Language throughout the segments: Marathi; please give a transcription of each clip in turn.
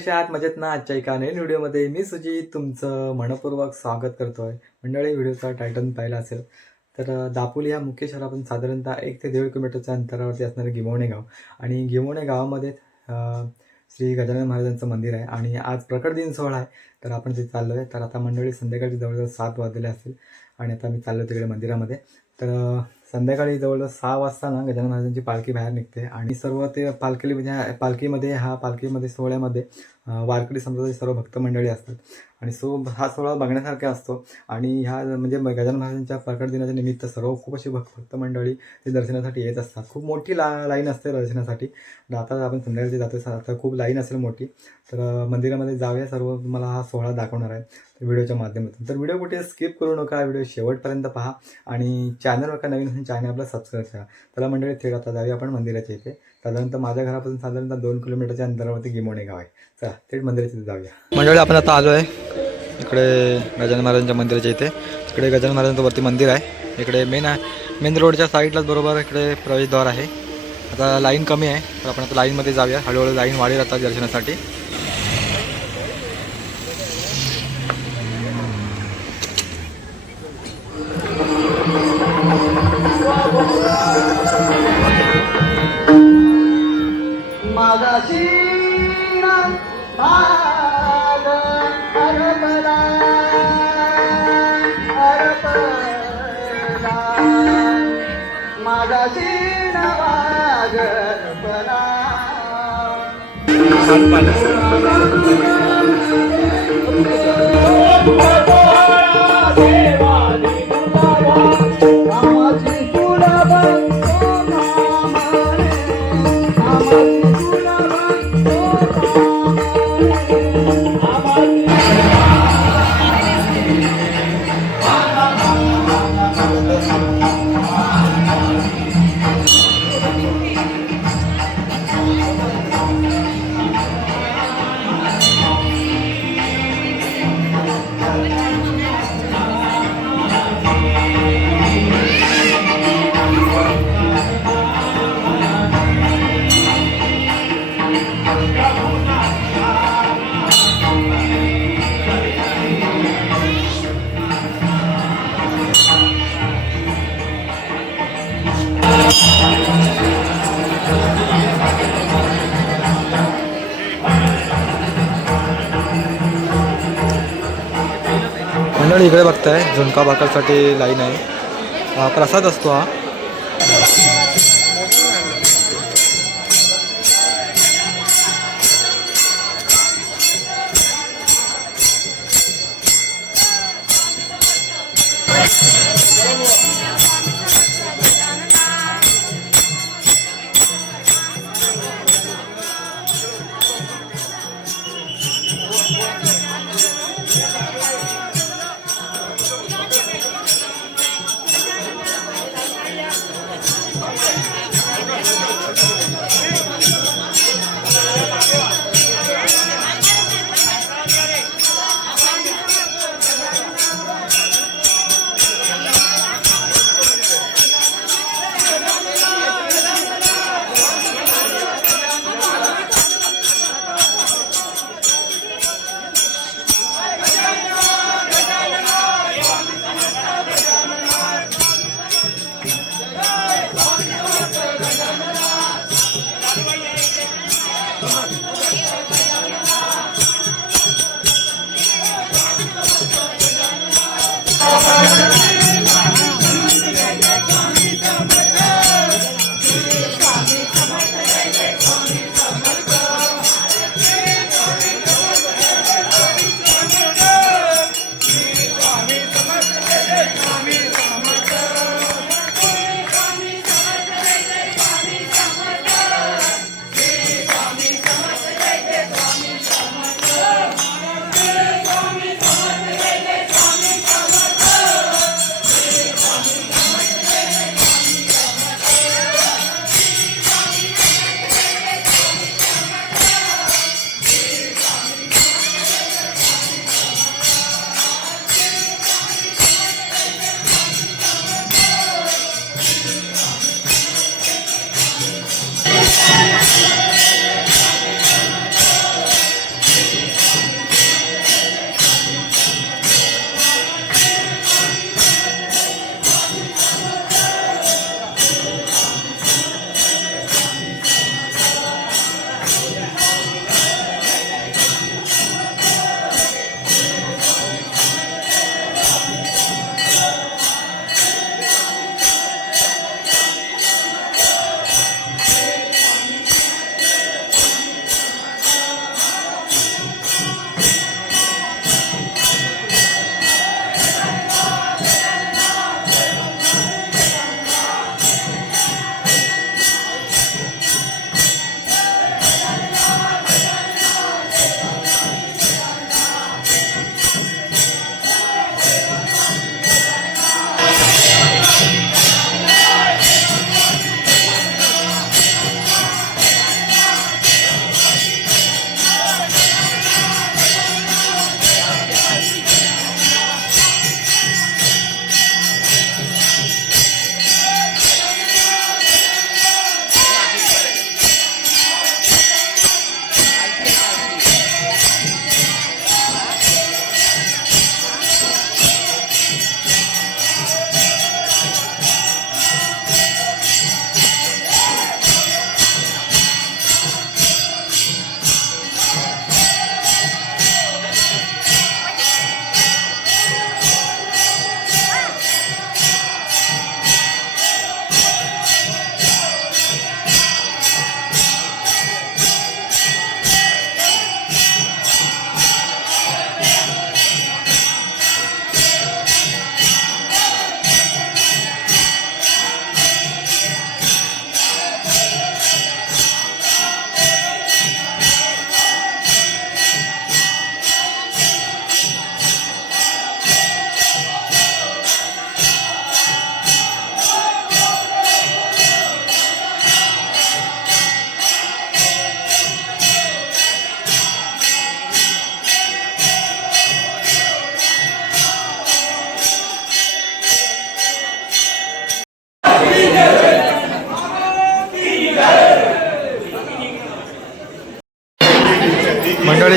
कशा आहात? मजेत ना? आजच्या एका नवीन व्हिडिओमध्ये मी सुजित तुमचं मनःपूर्वक स्वागत करतोय. मंडळी, व्हिडिओचा टायटल पाहिला असेल तर दापोली ह्या मुख्य शहरापासून साधारणतः 1 ते 1.5 किलोमीटरच्या अंतरावरती असणारं गिमोणे गाव आणि गिमोणे गावामध्ये श्री गजानन महाराजांचं मंदिर आहे आणि आज प्रकट दिन सोहळा आहे. तर आपण तिथे चाललो आहे. तर आता मंडळी संध्याकाळी जवळजवळ 7 वाजलेले असतील आणि आता मी चाललो तिकडे मंदिरामध्ये. तर संध्याकाळी जवळजवळ 6 वाजता ना गजानन महाराजांची पालखी बाहेर निघते आणि सर्व ते पालखीमध्ये सोहळ्यामध्ये वारकरी संप्रदायाचे सर्व भक्त मंडळी असतात आणि हा सोहळा बघण्यासारखा असतो आणि ह्या म्हणजे गजानन महाराजांच्या प्रकट दिनाच्या निमित्त सर्व खूप अशी भक्त मंडळी ते दर्शनासाठी येत असतात. खूप मोठी लाईन असते दर्शनासाठी. आता आपण संध्याकाळी जातो, आता खूप लाईन असेल मोठी. तर मंदिरामध्ये जाऊया, सर्व तुम्हाला हा सोहळा दाखवणार आहे व्हिडिओच्या माध्यमातून. तर व्हिडिओ कुठे स्किप करू नका, व्हिडिओ शेवटपर्यंत पहा आणि चॅनलवर का नवीन असेल चॅनल आपला सबस्क्राईब करा. त्याला मंडळी थेट आता जाऊया आपण मंदिराच्या इथे. साधारणतः माझ्या घरापासून साधारणतः 2 किलोमीटरच्या अंतरावरती गिमोणे गाव आहे. चला थेट मंदिराच्या इथे जाऊया. मंडळी, आपण आता आलो आहे इकडे गजानन महाराजांच्या मंदिराच्या इथे. इकडे गजानन महाराजांचं वरती मंदिर आहे. इकडे मेन रोडच्या साईडलाच बरोबर इकडे प्रवेशद्वार आहे. आता लाईन कमी आहे तर आपण आता लाईनमध्ये जाऊया. हळूहळू लाईन वाढेल आता दर्शनासाठी. मंडळी, इकडे बघताय झुणका भाकरसाठी लाईन आहे. प्रसाद असतो हा.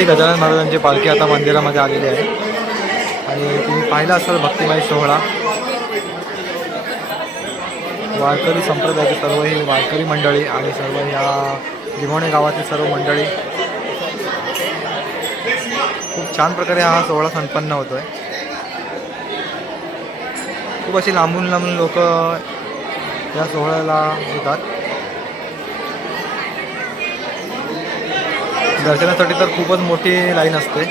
मंडळी गजानन महाराजांची पालखी आता मंदिरामध्ये आलेली आहे आणि तुम्ही पाहिला असाल भक्तिमय सोहळा. वारकरी संप्रदायाचे सर्व ही वारकरी मंडळी आणि सर्व ह्या लिमोणे गावातील सर्व मंडळी खूप छान प्रकारे हा सोहळा संपन्न होतोय. खूप अशी लांबून लांबून लोक या सोहळ्याला येतात. दर्शनासाठी तर खूपच मोठी लाईन असते.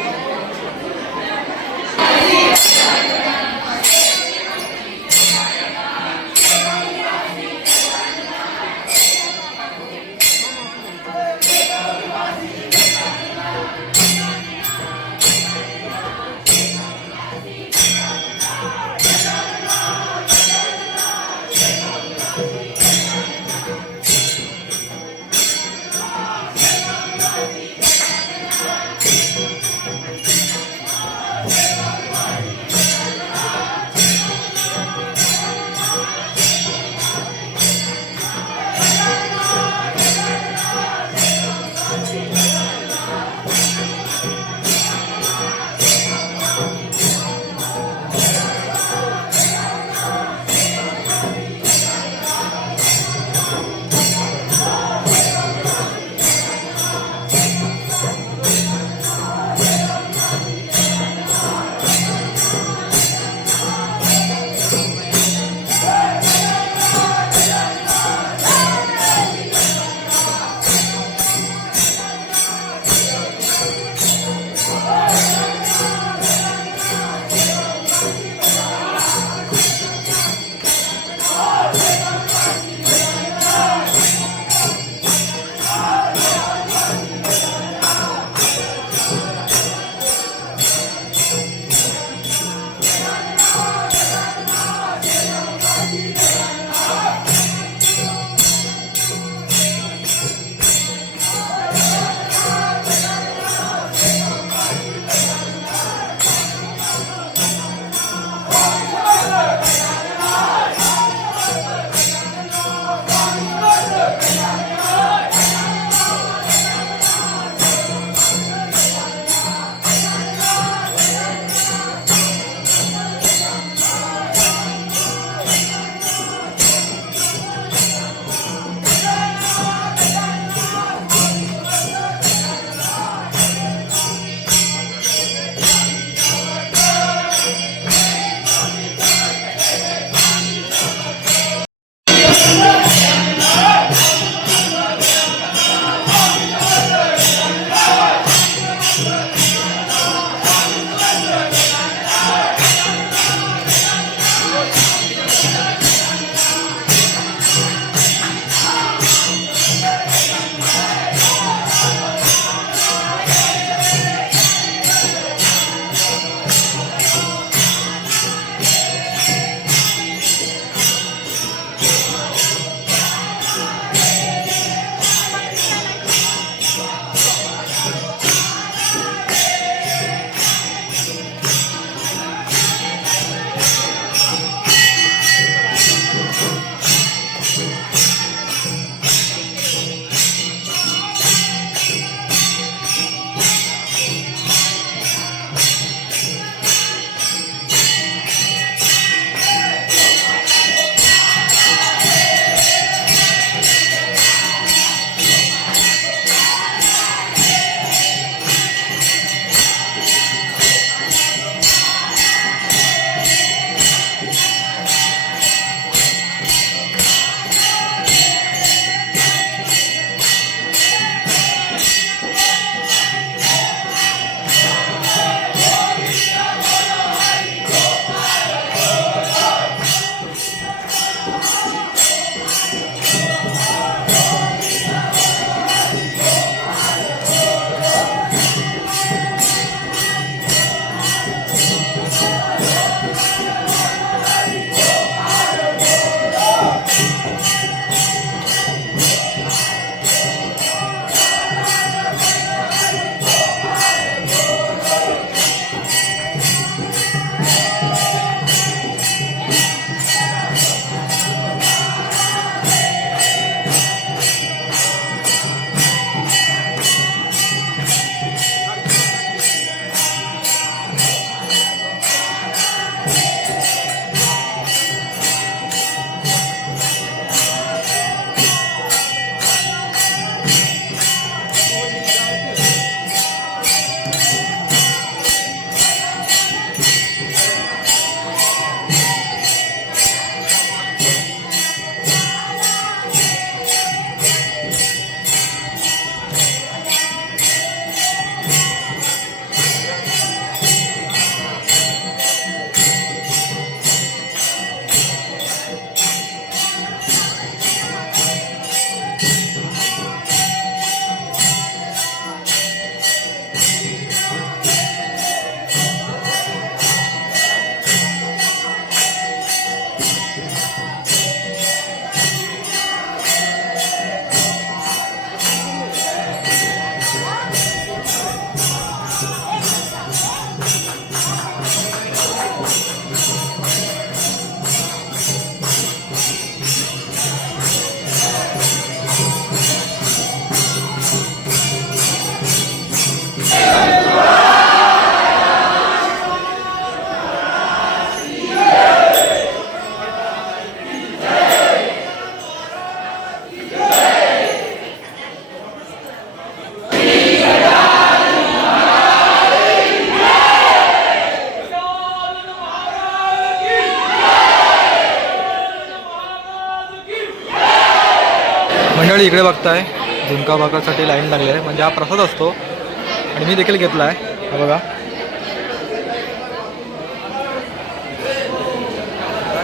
मंडळी इकडे बघताय झुणका भाकरसाठी लाईन लागली आहे. म्हणजे हा प्रसाद असतो आणि मी देखील घेतला आहे. हा बघा.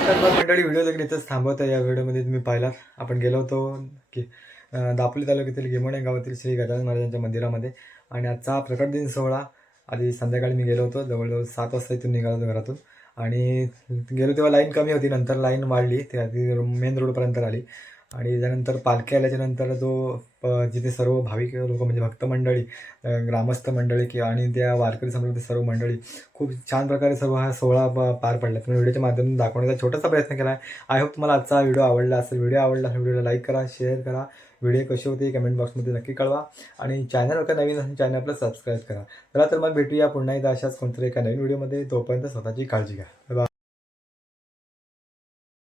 तर मग मंडळी व्हिडिओ देखील इथंच थांबवत आहे. या व्हिडिओमध्ये तुम्ही पाहिलात आपण गेलो होतो की दापोली तालुक्यातील गिमोणे गावातील श्री गजानन महाराजांच्या मंदिरामध्ये. आणि आजचा हा प्रकट दिन सोहळा आधी संध्याकाळी मी गेलो होतो. जवळजवळ 7 वाजता इथून निघालो होतो घरातून. आणि गेलो तेव्हा लाईन कमी होती. नंतर लाईन वाढली. ते आधी मेन रोडपर्यंत आली. आणि त्यानंतर पालखी आल्याच्यानंतर जिथे सर्व भाविक लोक म्हणजे भक्त मंडळी, ग्रामस्थ मंडळी किंवा आणि त्या वारकरी संप्रदायातील सर्व मंडळी खूप छान प्रकारे सर्व हा सोहळा पार पडला. तुम्ही व्हिडिओच्या माध्यमातून दाखवण्याचा छोटासा प्रयत्न केला आहे. आय होप तुम्हाला आजचा व्हिडिओ आवडला असेल. व्हिडिओ आवडला असेल व्हिडिओला लाईक करा, शेअर करा. व्हिडिओ कसे होते कमेंट बॉक्समध्ये नक्की कळवा. आणि चॅनल का नवीन असेल चॅनल आपलं सबस्क्राईब करा. चला तर मग भेटूया पुन्हा एकदा अशाच कोणतरी एका नवीन व्हिडिओमध्ये. तोपर्यंत स्वतःची काळजी घ्या. बाय.